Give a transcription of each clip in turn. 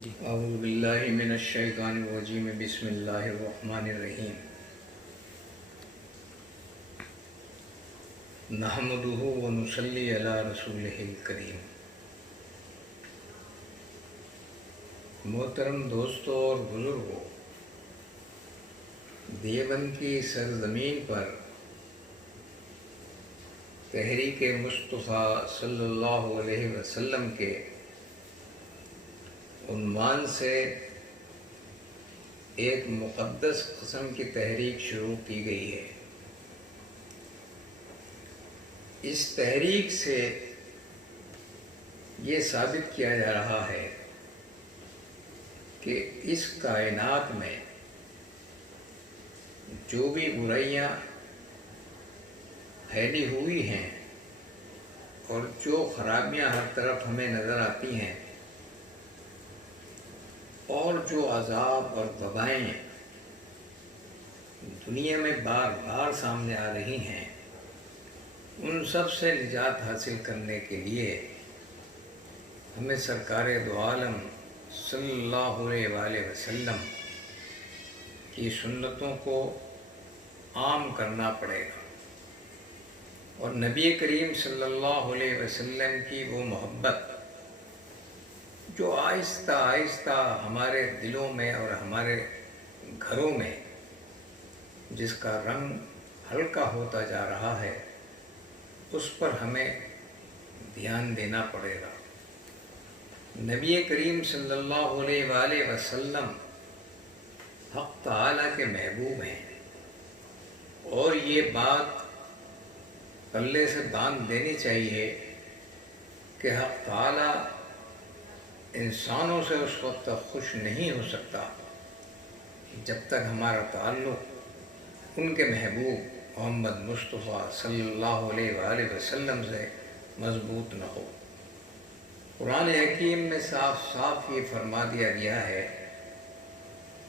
اعوذ باللہ من الشیطان الرجیم بسم اللہ الرحمن الرحیم نحمدہ ونصلی علی رسولہ الکریم۔ محترم دوستوں اور بزرگوں، دیوبند کی سرزمین پر تحریک مصطفیٰ صلی اللہ علیہ وسلم کے عنوان سے ایک مقدس قسم کی تحریک شروع کی گئی ہے۔ اس تحریک سے یہ ثابت کیا جا رہا ہے کہ اس کائنات میں جو بھی برائیاں پھیلی ہوئی ہیں اور جو خرابیاں ہر طرف ہمیں نظر آتی ہیں اور جو عذاب اور وبائیں دنیا میں بار بار سامنے آ رہی ہیں، ان سب سے نجات حاصل کرنے کے لیے ہمیں سرکار دو عالم صلی اللہ علیہ وآلہ وسلم کی سنتوں کو عام کرنا پڑے گا، اور نبی کریم صلی اللہ علیہ وسلم کی وہ محبت جو آہستہ آہستہ ہمارے دلوں میں اور ہمارے گھروں میں جس کا رنگ ہلکا ہوتا جا رہا ہے، اس پر ہمیں دھیان دینا پڑے گا۔ نبی کریم صلی اللہ علیہ وآلہ وسلم حق تعالیٰ کے محبوب ہیں، اور یہ بات پلے سے باندھ دینی چاہیے کہ حق تعالیٰ انسانوں سے اس وقت تک خوش نہیں ہو سکتا جب تک ہمارا تعلق ان کے محبوب محمد مصطفیٰ صلی اللہ علیہ وآلہ وسلم سے مضبوط نہ ہو۔ قرآن حکیم میں صاف صاف یہ فرما دیا گیا ہے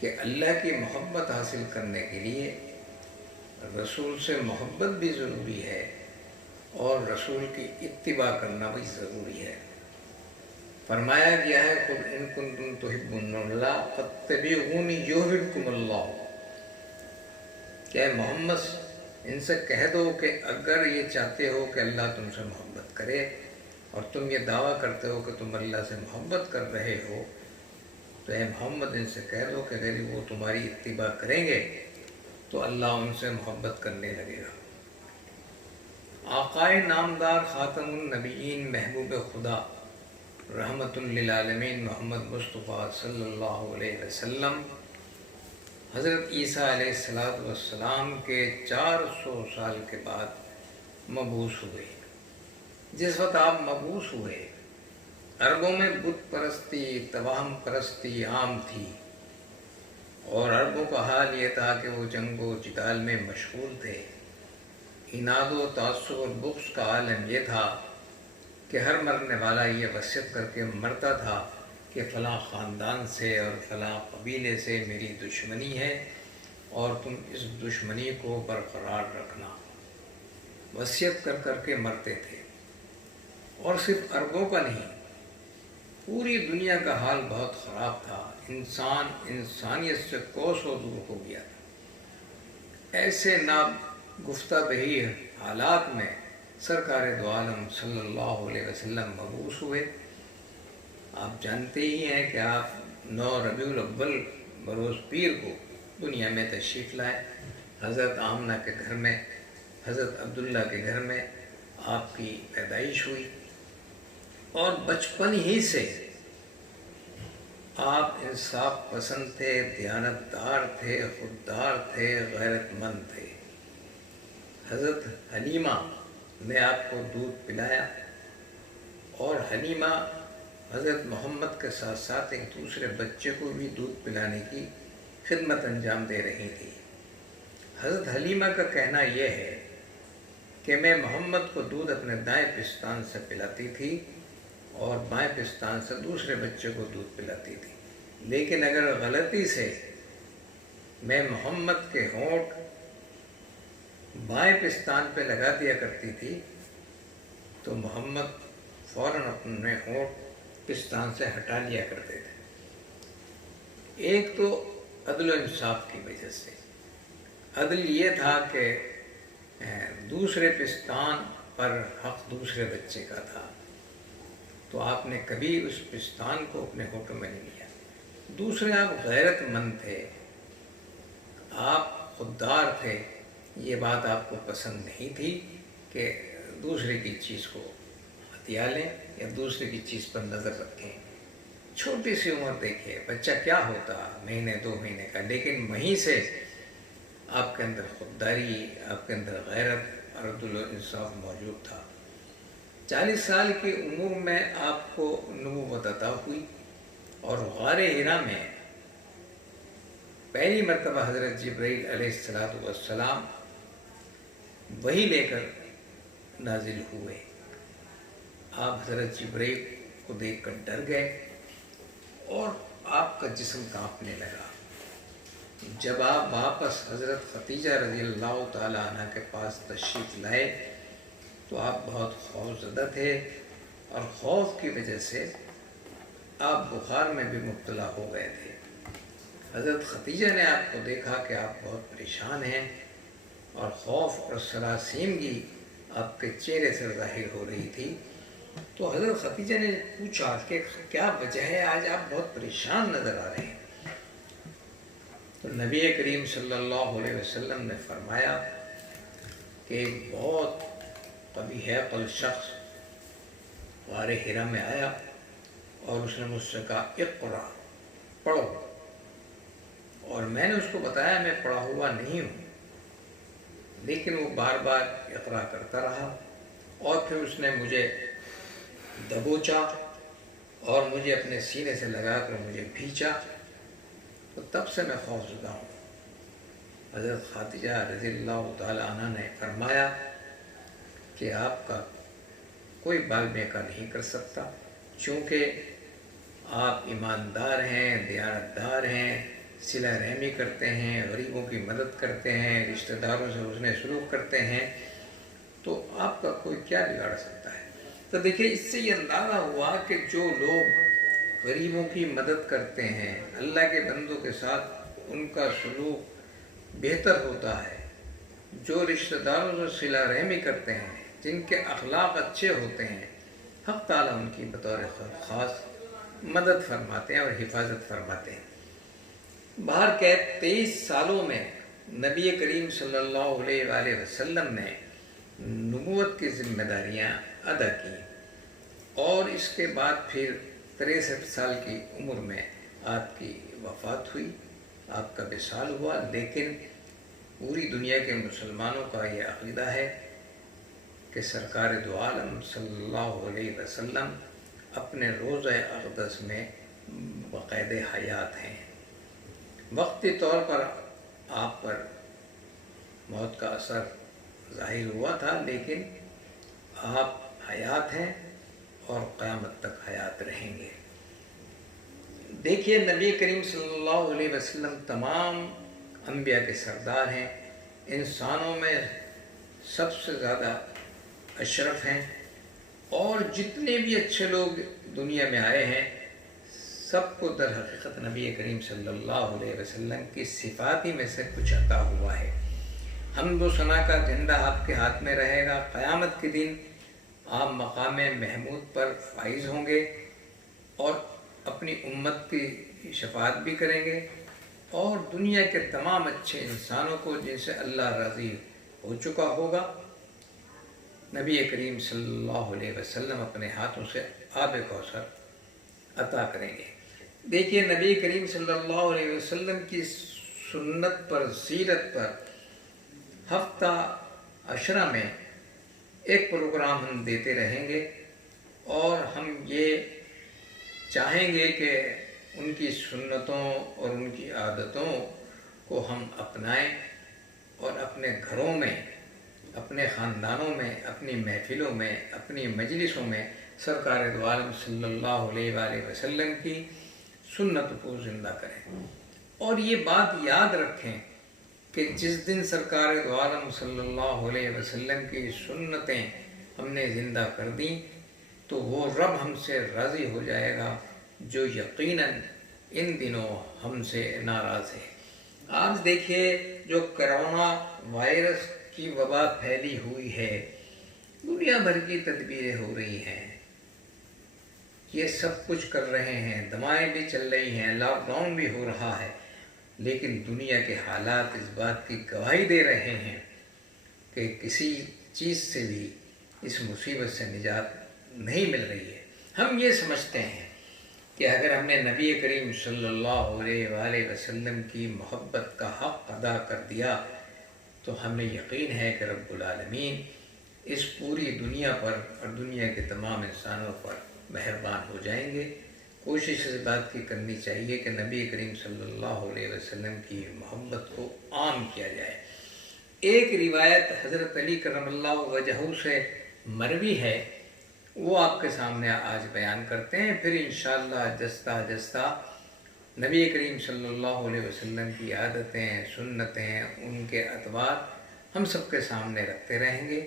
کہ اللہ کی محبت حاصل کرنے کے لیے رسول سے محبت بھی ضروری ہے اور رسول کی اتباع کرنا بھی ضروری ہے۔ فرمایا گیا ہے قُلْ إِن كُنتُمْ تُحِبُّونَ اللَّهَ فَاتَّبِعُونِي يُحْبِبْكُمُ اللَّهُ کہ اے محمد ان سے کہہ دو کہ اگر یہ چاہتے ہو کہ اللہ تم سے محبت کرے اور تم یہ دعویٰ کرتے ہو کہ تم اللہ سے محبت کر رہے ہو، تو اے محمد ان سے کہہ دو کہ اگر وہ تمہاری اتباع کریں گے تو اللہ ان سے محبت کرنے لگے گا۔ آقائے نامدار خاتم النبیین محبوب خدا رحمت للعالمین محمد مصطفیٰ صلی اللہ علیہ وسلم حضرت عیسیٰ علیہ السلام کے 400 سال کے بعد مبعوث ہوئے۔ جس وقت آپ مبعوث ہوئے، عربوں میں بت پرستی، توہم پرستی عام تھی، اور عربوں کا حال یہ تھا کہ وہ جنگ و جدال میں مشغول تھے۔ عناد و تعصب اور بغض کا عالم یہ تھا کہ ہر مرنے والا یہ وصیت کر کے مرتا تھا کہ فلاں خاندان سے اور فلاں قبیلے سے میری دشمنی ہے اور تم اس دشمنی کو برقرار رکھنا، وصیت کر کر کے مرتے تھے۔ اور صرف عربوں کا نہیں، پوری دنیا کا حال بہت خراب تھا، انسان انسانیت سے کوسوں دور ہو گیا تھا۔ ایسے ناگفتہ بہی حالات میں سرکار دو عالم صلی اللہ علیہ وسلم مبعوث ہوئے۔ آپ جانتے ہی ہیں کہ آپ 9 ربیع الاول بروز پیر کو دنیا میں تشریف لائے۔ حضرت آمنہ کے گھر میں، حضرت عبداللہ کے گھر میں آپ کی پیدائش ہوئی، اور بچپن ہی سے آپ انصاف پسند تھے، دیانت دار تھے، خوددار تھے، غیرت مند تھے۔ حضرت حلیمہ نے آپ کو دودھ پلایا، اور حلیمہ حضرت محمد کے ساتھ ساتھ ایک دوسرے بچے کو بھی دودھ پلانے کی خدمت انجام دے رہی تھی۔ حضرت حلیمہ کا کہنا یہ ہے کہ میں محمد کو دودھ اپنے دائیں پستان سے پلاتی تھی اور بائیں پستان سے دوسرے بچے کو دودھ پلاتی تھی، لیکن اگر غلطی سے میں محمد کے ہونٹ بائیں پستان پہ لگا دیا کرتی تھی تو محمد فوراً اپنے ہونٹ پستان سے ہٹا لیا کرتے تھے۔ ایک تو عدل و انصاف کی وجہ سے، عدل یہ تھا کہ دوسرے پستان پر حق دوسرے بچے کا تھا، تو آپ نے کبھی اس پستان کو اپنے ہونٹوں میں نہیں لیا۔ دوسرے، آپ غیرت مند تھے، آپ خوددار تھے، یہ بات آپ کو پسند نہیں تھی کہ دوسرے کی چیز کو ہتھیا لیں یا دوسرے کی چیز پر نظر رکھیں۔ چھوٹی سی عمر دیکھے، بچہ کیا ہوتا، مہینے 2 مہینے کا، لیکن وہیں سے آپ کے اندر خودداری، آپ کے اندر غیرت اور عدل و انصاف موجود تھا۔ 40 سال کی عمر میں آپ کو نبوت عطا ہوئی، اور غار حرا میں پہلی مرتبہ حضرت جبرائیل علیہ السلام وہی لے کر نازل ہوئے۔ آپ حضرت جبرائیل کو دیکھ کر ڈر گئے اور آپ کا جسم کانپنے لگا۔ جب آپ واپس حضرت خدیجہ رضی اللہ تعالیٰ عنہ کے پاس تشریف لائے تو آپ بہت خوف زدہ تھے، اور خوف کی وجہ سے آپ بخار میں بھی مبتلا ہو گئے تھے۔ حضرت خدیجہ نے آپ کو دیکھا کہ آپ بہت پریشان ہیں، اور خوف اور سراسیمگی آپ کے چہرے سے ظاہر ہو رہی تھی، تو حضرت خدیجہ نے پوچھا کہ کیا وجہ ہے، آج آپ بہت پریشان نظر آ رہے ہیں۔ تو نبی کریم صلی اللہ علیہ وسلم نے فرمایا کہ ایک بہت قبیح عقل شخص غار حرا میں آیا اور اس نے مجھ سے کہا اقرا، پڑھو، اور میں نے اس کو بتایا میں پڑھا ہوا نہیں ہوں، لیکن وہ بار بار اقرا کرتا رہا، اور پھر اس نے مجھے دبوچا اور مجھے اپنے سینے سے لگا کر مجھے بھینچا، تو تب سے میں خوف زدہ ہوں۔ حضرت خدیجہ رضی اللہ تعالیٰ عنہ نے فرمایا کہ آپ کا کوئی بال بیکا نہیں کر سکتا، چونکہ آپ ایماندار ہیں، دیانتدار ہیں، صلہ رحمی کرتے ہیں، غریبوں کی مدد کرتے ہیں، رشتہ داروں سے حسن سلوک کرتے ہیں، تو آپ کا کوئی کیا بگاڑ سکتا ہے۔ تو دیکھیں، اس سے یہ اندازہ ہوا کہ جو لوگ غریبوں کی مدد کرتے ہیں، اللہ کے بندوں کے ساتھ ان کا سلوک بہتر ہوتا ہے، جو رشتہ داروں سے صلہ رحمی کرتے ہیں، جن کے اخلاق اچھے ہوتے ہیں، حق تعالیٰ ان کی بطور خاص مدد فرماتے ہیں اور حفاظت فرماتے ہیں۔ باہر کے 23 سالوں میں نبی کریم صلی اللہ علیہ وآلہ وسلم نے نبوت کی ذمہ داریاں ادا کی، اور اس کے بعد پھر 63 سال کی عمر میں آپ کی وفات ہوئی، آپ کا وصال ہوا۔ لیکن پوری دنیا کے مسلمانوں کا یہ عقیدہ ہے کہ سرکار دو عالم صلی اللہ علیہ وسلم اپنے روضہ اقدس میں باقید حیات ہیں۔ وقتی طور پر آپ پر موت کا اثر ظاہر ہوا تھا، لیکن آپ حیات ہیں اور قیامت تک حیات رہیں گے۔ دیکھیے، نبی کریم صلی اللہ علیہ وسلم تمام انبیاء کے سردار ہیں، انسانوں میں سب سے زیادہ اشرف ہیں، اور جتنے بھی اچھے لوگ دنیا میں آئے ہیں سب کو در حقیقت نبی کریم صلی اللہ علیہ وسلم کی صفات ہی میں سے کچھ عطا ہوا ہے۔ حمد و ثنا کا جھنڈا آپ کے ہاتھ میں رہے گا، قیامت کے دن آپ مقام محمود پر فائز ہوں گے، اور اپنی امت کی شفاعت بھی کریں گے، اور دنیا کے تمام اچھے انسانوں کو جن سے اللہ راضی ہو چکا ہوگا، نبی کریم صلی اللہ علیہ وسلم اپنے ہاتھوں سے آب کوثر عطا کریں گے۔ دیکھیے، نبی کریم صلی اللہ علیہ وسلم کی سنت پر، سیرت پر ہفتہ عشرہ میں ایک پروگرام ہم دیتے رہیں گے، اور ہم یہ چاہیں گے کہ ان کی سنتوں اور ان کی عادتوں کو ہم اپنائیں، اور اپنے گھروں میں، اپنے خاندانوں میں، اپنی محفلوں میں، اپنی مجلسوں میں سرکار دو عالم صلی اللہ علیہ وآلہ وسلم کی سنت کو زندہ کریں۔ اور یہ بات یاد رکھیں کہ جس دن سرکار دو عالم صلی اللہ علیہ وسلم کی سنتیں ہم نے زندہ کر دیں تو وہ رب ہم سے راضی ہو جائے گا، جو یقیناً ان دنوں ہم سے ناراض ہے۔ آج دیکھیے جو کرونا وائرس کی وبا پھیلی ہوئی ہے، دنیا بھر کی تدبیریں ہو رہی ہیں، یہ سب کچھ کر رہے ہیں، دوائیں بھی چل رہی ہیں، لاک ڈاؤن بھی ہو رہا ہے، لیکن دنیا کے حالات اس بات کی گواہی دے رہے ہیں کہ کسی چیز سے بھی اس مصیبت سے نجات نہیں مل رہی ہے۔ ہم یہ سمجھتے ہیں کہ اگر ہم نے نبی کریم صلی اللہ علیہ وآلہ وسلم کی محبت کا حق ادا کر دیا تو ہمیں یقین ہے کہ رب العالمین اس پوری دنیا پر اور دنیا کے تمام انسانوں پر مہربان ہو جائیں گے۔ کوشش اس بات کی کرنی چاہیے کہ نبی کریم صلی اللہ علیہ وسلم کی محبت کو عام کیا جائے۔ ایک روایت حضرت علی کرم اللہ وجہہ سے مروی ہے، وہ آپ کے سامنے آج بیان کرتے ہیں، پھر انشاءاللہ جستہ جستہ نبی کریم صلی اللہ علیہ وسلم کی عادتیں، سنتیں، ان کے اطوار ہم سب کے سامنے رکھتے رہیں گے،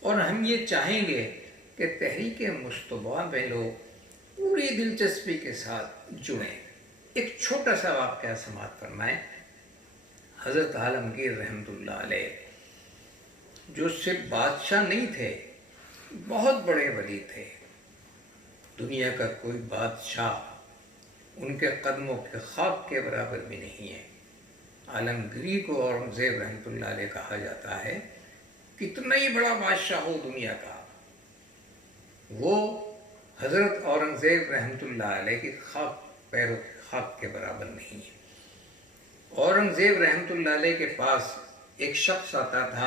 اور ہم یہ چاہیں گے کہ تحریک مصطفیٰ میں لوگ پوری دلچسپی کے ساتھ جڑیں۔ ایک چھوٹا سا واقعہ سماعت فرمائیں۔ حضرت عالمگیر رحمۃ اللہ علیہ جو صرف بادشاہ نہیں تھے، بہت بڑے ولی تھے، دنیا کا کوئی بادشاہ ان کے قدموں کے خاک کے برابر بھی نہیں ہے۔ عالمگیری کو اورنگزیب رحمۃ اللہ علیہ کہا جاتا ہے، کتنا ہی بڑا بادشاہ ہو دنیا کا، وہ حضرت اورنگزیب رحمۃ اللہ علیہ کی خاک پیروں کی خاک کے برابر نہیں ہے۔ اورنگزیب رحمۃ اللہ علیہ کے پاس ایک شخص آتا تھا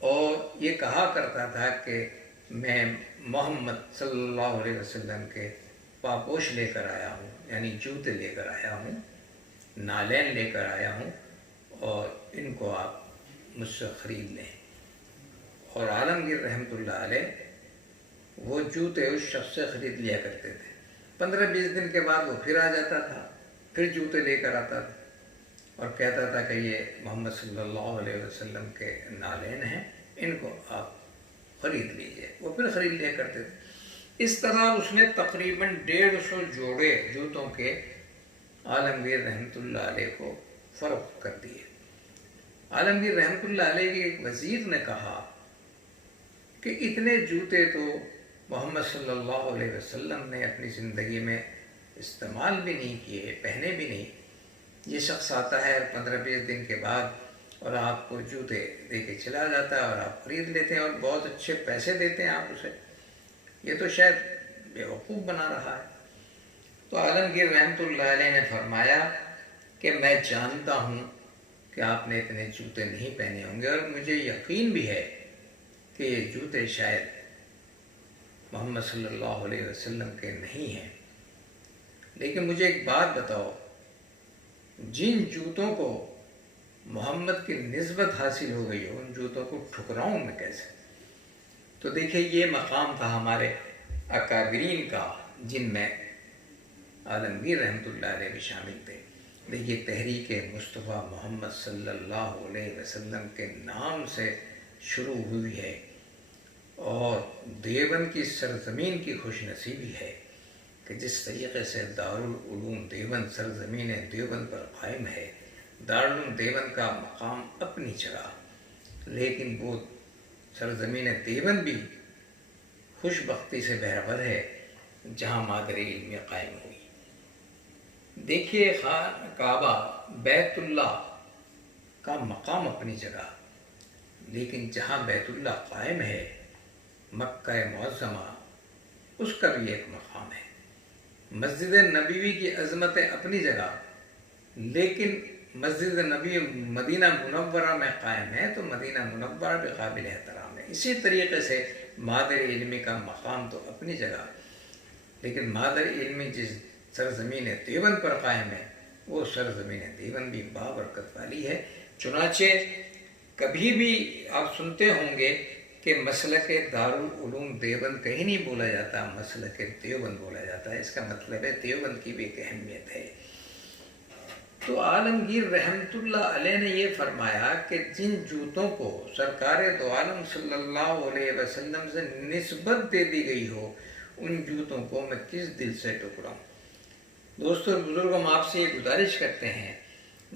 اور یہ کہا کرتا تھا کہ میں محمد صلی اللہ علیہ وسلم کے پاپوش لے کر آیا ہوں، یعنی جوتے لے کر آیا ہوں، نالین لے کر آیا ہوں، اور ان کو آپ مجھ سے خرید لیں۔ اور عالمگیر رحمۃ اللہ علیہ وہ جوتے اس شخص سے خرید لیا کرتے تھے۔ 15-20 دن کے بعد وہ پھر آ جاتا تھا، پھر جوتے لے کر آتا تھا اور کہتا تھا کہ یہ محمد صلی اللہ علیہ وسلم کے نالین ہیں، ان کو آپ خرید لیجئے۔ وہ پھر خرید لیا کرتے تھے۔ اس طرح اس نے تقریباً 150 جوڑے جوتوں کے عالمگیر رحمۃ اللہ علیہ کو فروخت کر دیے۔ عالمگیر رحمۃ اللہ علیہ کے ایک وزیر نے کہا کہ اتنے جوتے تو محمد صلی اللہ علیہ وسلم نے اپنی زندگی میں استعمال بھی نہیں کیے، پہنے بھی نہیں، یہ شخص آتا ہے 15-20 دن کے بعد اور آپ کو جوتے دے کے چلا جاتا ہے اور آپ خرید لیتے ہیں اور بہت اچھے پیسے دیتے ہیں آپ اسے، یہ تو شاید بیوقوف بنا رہا ہے۔ تو عالمگیر رحمۃ اللہ علیہ نے فرمایا کہ میں جانتا ہوں کہ آپ نے اتنے جوتے نہیں پہنے ہوں گے، اور مجھے یقین بھی ہے کہ یہ جوتے شاید محمد صلی اللہ علیہ وسلم کے نہیں ہیں، لیکن مجھے ایک بات بتاؤ، جن جوتوں کو محمد کی نسبت حاصل ہو گئی ہو، ان جوتوں کو ٹھکراؤں میں کیسے؟ تو دیکھیں یہ مقام تھا ہمارے اکابرین کا، جن میں عالمگیر رحمۃ اللہ علیہ بھی شامل تھے۔ دیکھیے تحریک مصطفیٰ محمد صلی اللہ علیہ وسلم کے نام سے شروع ہوئی ہے، اور دیوبند کی سرزمین کی خوش نصیبی ہے کہ جس طریقے سے دارالعلوم دیوبند سرزمین دیوبند پر قائم ہے۔ دارالعلوم دیوبند کا مقام اپنی جگہ، لیکن وہ سرزمین دیوبند بھی خوش بختی سے بہرور ہے جہاں مادر علمیہ قائم ہوئی۔ دیکھیے کعبہ بیت اللہ کا مقام اپنی جگہ، لیکن جہاں بیت اللہ قائم ہے مکہ معظمہ، اس کا بھی ایک مقام ہے۔ مسجد نبوی کی عظمت اپنی جگہ، لیکن مسجد نبی مدینہ منورہ میں قائم ہے تو مدینہ منورہ بھی قابل احترام ہے۔ اسی طریقے سے مادر علمی کا مقام تو اپنی جگہ، لیکن مادر علمی جس سرزمین دیوبند پر قائم ہے وہ سرزمین دیوبند بھی بابرکت والی ہے۔ چنانچہ کبھی بھی آپ سنتے ہوں گے کہ مسلک دارالعلوم دیوبند کہیں نہیں بولا جاتا، مسلک دیوبند بولا جاتا ہے، اس کا مطلب ہے دیوبند کی بھی ایک اہمیت ہے۔ تو عالمگیر رحمۃ اللہ علیہ نے یہ فرمایا کہ جن جوتوں کو سرکار دو عالم صلی اللہ علیہ وسلم سے نسبت دے دی گئی ہو، ان جوتوں کو میں کس دل سے ٹکراؤں؟ دوستوں اور بزرگوں، ہم آپ سے یہ گزارش کرتے ہیں،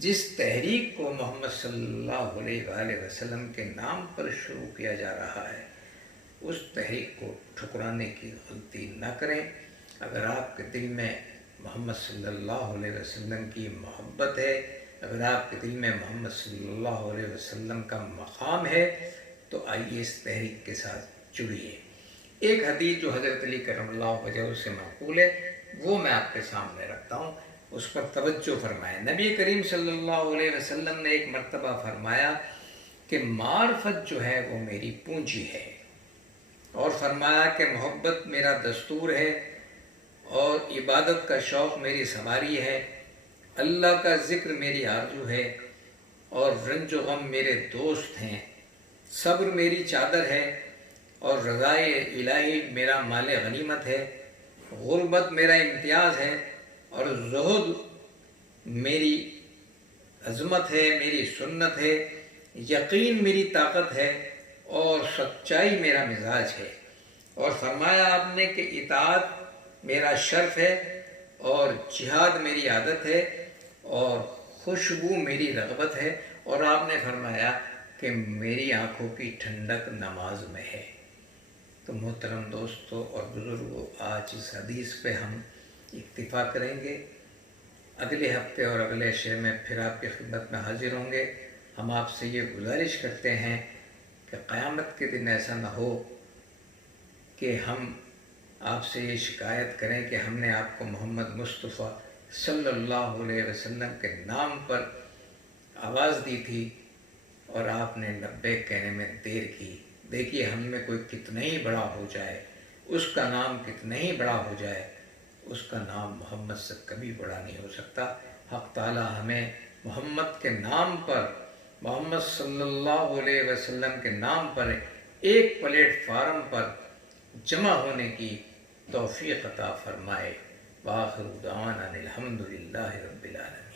جس تحریک کو محمد صلی اللہ علیہ وآلہ وسلم کے نام پر شروع کیا جا رہا ہے، اس تحریک کو ٹھکرانے کی غلطی نہ کریں۔ اگر آپ کے دل میں محمد صلی اللہ علیہ وسلم کی محبت ہے، اگر آپ کے دل میں محمد صلی اللہ علیہ وسلم کا مقام ہے، تو آئیے اس تحریک کے ساتھ جڑیے۔ ایک حدیث جو حضرت علی کرم اللہ وجہہ سے منقول ہے، وہ میں آپ کے سامنے رکھتا ہوں، اس پر توجہ فرمائیں۔ نبی کریم صلی اللہ علیہ وسلم نے ایک مرتبہ فرمایا کہ معرفت جو ہے وہ میری پونجی ہے، اور فرمایا کہ محبت میرا دستور ہے، اور عبادت کا شوق میری سواری ہے، اللہ کا ذکر میری آرزو ہے، اور رنج و غم میرے دوست ہیں، صبر میری چادر ہے، اور رضائے الہی میرا مال غنیمت ہے، غربت میرا امتیاز ہے، اور زہد میری عظمت ہے، میری سنت ہے، یقین میری طاقت ہے، اور سچائی میرا مزاج ہے۔ اور فرمایا آپ نے کہ اطاعت میرا شرف ہے، اور جہاد میری عادت ہے، اور خوشبو میری رغبت ہے، اور آپ نے فرمایا کہ میری آنکھوں کی ٹھنڈک نماز میں ہے۔ تو محترم دوستوں اور بزرگوں، آج اس حدیث پہ ہم اکتفا کریں گے۔ اگلے ہفتے اور اگلے شے میں پھر آپ کی خدمت میں حاضر ہوں گے۔ ہم آپ سے یہ گزارش کرتے ہیں کہ قیامت کے دن ایسا نہ ہو کہ ہم آپ سے یہ شکایت کریں کہ ہم نے آپ کو محمد مصطفیٰ صلی اللہ علیہ وسلم کے نام پر آواز دی تھی اور آپ نے لبیک کہنے میں دیر کی۔ دیکھیے، ہم میں کوئی کتنا ہی بڑا ہو جائے، اس کا نام کتنا ہی بڑا ہو جائے، اس کا نام محمد سے کبھی بڑا نہیں ہو سکتا۔ حق تعالی ہمیں محمد کے نام پر، محمد صلی اللہ علیہ وسلم کے نام پر ایک پلیٹ فارم پر جمع ہونے کی توفیق عطا فرمائے۔ وآخر دعوانا الحمدللہ رب العالمین۔